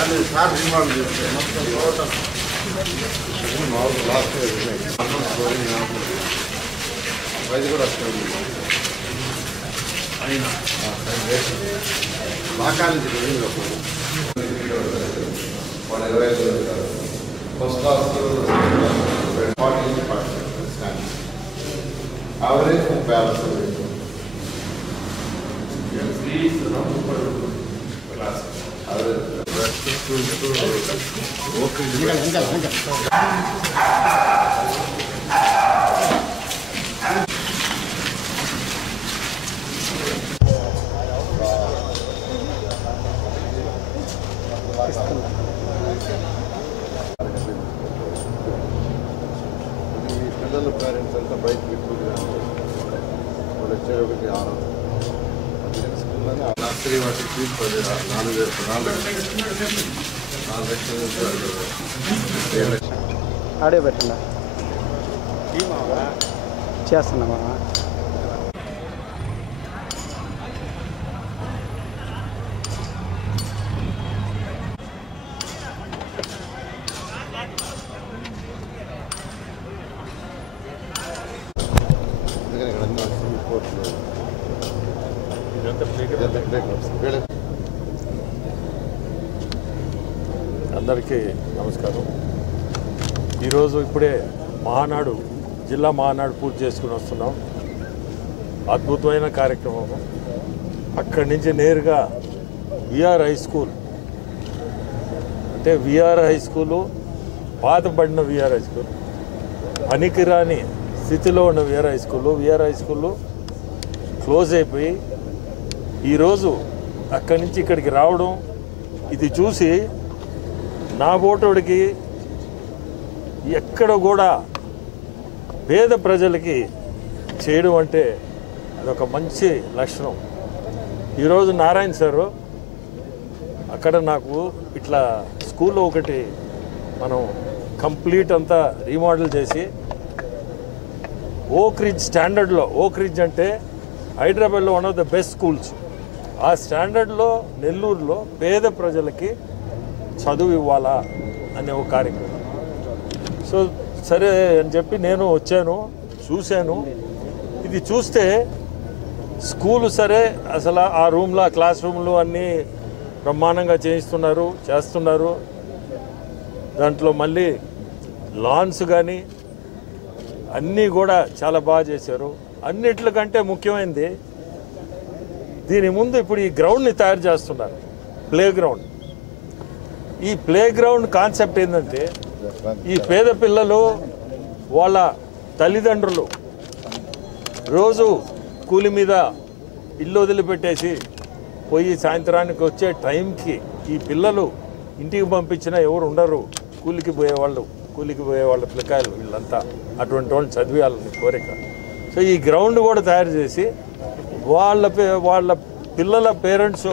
Sir remand చేస్తే మొత్తం total last అది కూడా వస్తుంది మా కాలేజీ వాళ్ళు 25 ఉంటారు ఫస్ట్ క్లాస్ 40 యావరేజ్ 30 క్లాస్ పిల్లల పేరెంట్స్ అంతా బయట వాళ్ళు వచ్చేటప్పటికి 6 నర్సరీ వాటికి ఫీజు 4 లక్షలు ఆడే పెట్టండి చేస్తున్నామా అందరికీ నమస్కారం. ఈరోజు ఇప్పుడే మహానాడు జిల్లా మహానాడు పూర్తి చేసుకుని వస్తున్నాం. అద్భుతమైన కార్యక్రమం. అక్కడి నుంచి నేరుగా విఆర్ హై స్కూల్, అంటే విఆర్ హై స్కూలు పాతబడిన విఆర్ హై స్కూల్, పనికిరాని స్థితిలో ఉన్న విఆర్ హై స్కూలు క్లోజ్ అయిపోయి ఈరోజు అక్కడి నుంచి ఇక్కడికి రావడం, ఇది చూసి నా ఓటోడికి ఎక్కడ కూడా పేద ప్రజలకి చేయడం అంటే అదొక మంచి లక్షణం. ఈరోజు నారాయణ సారు అక్కడ నాకు ఇట్లా స్కూల్లో ఒకటి మనం కంప్లీట్ అంతా రీమోడల్ చేసి ఓక్ రిడ్జ్ స్టాండర్డ్లో, ఓక్ రిడ్జ్ అంటే హైదరాబాద్లో one of the best schools, ఆ స్టాండర్డ్లో నెల్లూరులో పేద ప్రజలకి చదువు ఇవ్వాలా అనే ఒక కార్యక్రమం. సో సరే అని చెప్పి నేను వచ్చాను, చూశాను. ఇది చూస్తే స్కూలు సరే, అసలు ఆ రూమ్లో క్లాస్ రూమ్లు అన్నీ బ్రహ్మాండంగా చేస్తున్నారు. దాంట్లో మళ్ళీ లాన్స్ కానీ అన్నీ కూడా చాలా బాగా చేశారు. అన్నిట్లకంటే ముఖ్యమైనది దీని ముందు ఇప్పుడు ఈ గ్రౌండ్ని తయారు చేస్తున్నారు, ప్లే గ్రౌండ్. ఈ ప్లే గ్రౌండ్ కాన్సెప్ట్ ఏంటంటే ఈ పేద పిల్లలు వాళ్ళ తల్లిదండ్రులు రోజు కూలి మీద ఇల్లు వదిలిపెట్టేసి పోయి సాయంత్రానికి వచ్చే టైంకి ఈ పిల్లలు ఇంటికి పంపించినా ఎవరు ఉండరు, కూలికి పోయేవాళ్ళు పిల్లకాయలు వీళ్ళంతా, అటువంటి వాళ్ళు చదివేయాలని కోరిక. సో ఈ గ్రౌండ్ కూడా తయారు చేసి వాళ్ళ పిల్లల పేరెంట్స్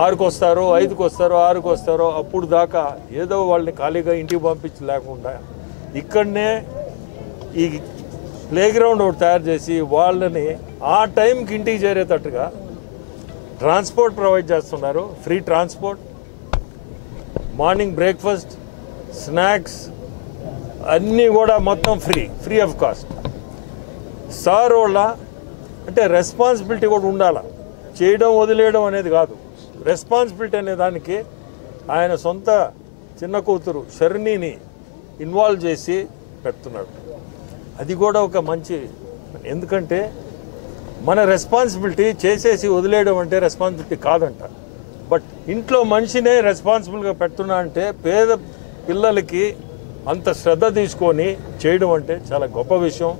6కి వస్తారో 5కి వస్తారో 6కి వస్తారో అప్పుడు దాకా ఏదో వాళ్ళని ఖాళీగా ఇంటికి పంపించలేకుండా ఇక్కడనే ఈ ప్లే గ్రౌండ్ ఒకటి తయారు చేసి వాళ్ళని ఆ టైంకి ఇంటికి చేరేటట్టుగా ట్రాన్స్పోర్ట్ ప్రొవైడ్ చేస్తున్నారు. Free transport, morning breakfast, snacks అన్నీ కూడా మొత్తం ఫ్రీ ఆఫ్ కాస్ట్. సార్ వాళ్ళ అంటే రెస్పాన్సిబిలిటీ కూడా ఉండాలి, చేయడం వదిలేయడం అనేది కాదు. రెస్పాన్సిబిలిటీ అనే దానికి ఆయన సొంత చిన్న కూతురు షర్ణిని ఇన్వాల్వ్ చేసి పెడుతున్నాడు. అది కూడా ఒక మంచి, ఎందుకంటే మన రెస్పాన్సిబిలిటీ చేసేసి వదిలేయడం అంటే రెస్పాన్సిబిలిటీ కాదంట. బట్ ఇంట్లో మనిషినే రెస్పాన్సిబుల్గా పెడుతున్నా అంటే పేద పిల్లలకి అంత శ్రద్ధ తీసుకొని చేయడం అంటే చాలా గొప్ప విషయం.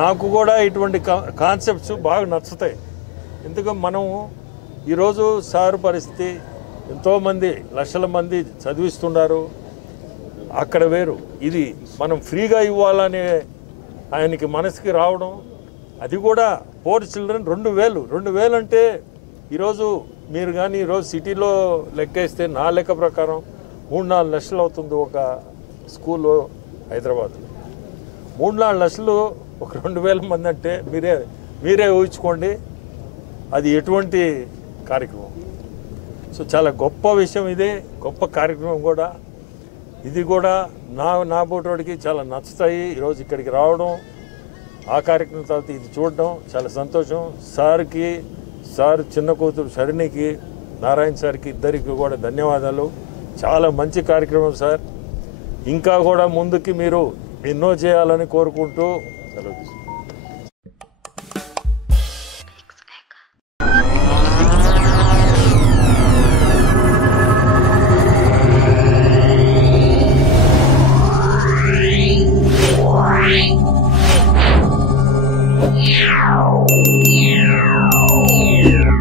నాకు కూడా ఇటువంటి కాన్సెప్ట్స్ బాగా నచ్చుతాయి. ఎందుకంటే మనం ఈరోజు సారు పరిస్థితి, ఎంతోమంది లక్షల మంది చదివిస్తున్నారు, అక్కడ వేరు. ఇది మనం ఫ్రీగా ఇవ్వాలనే ఆయనకి మనసుకి రావడం, అది కూడా పోర్ చిల్డ్రన్ 2000 అంటే ఈరోజు మీరు కానీ ఈరోజు సిటీలో లెక్కేస్తే నా లెక్క ప్రకారం 3-4 లక్షలు అవుతుంది ఒక స్కూల్లో హైదరాబాద్లో. 3-4 లక్షలు ఒక 2000 మంది అంటే మీరే ఊహించుకోండి అది ఎటువంటి కార్యక్రమం. సో చాలా గొప్ప విషయం ఇది, గొప్ప కార్యక్రమం కూడా. ఇది కూడా నా బోటోడికి చాలా నచ్చుతాయి. ఈరోజు ఇక్కడికి రావడం, ఆ కార్యక్రమం తర్వాత ఇది చూడడం చాలా సంతోషం. సార్ చిన్న కూతురు శరణికి, నారాయణ సార్కి ఇద్దరికి కూడా ధన్యవాదాలు. చాలా మంచి కార్యక్రమం సార్. ఇంకా కూడా ముందుకి మీరు ఎన్నో చేయాలని కోరుకుంటూ సెలవు తీసుకుంటాను. Yeah.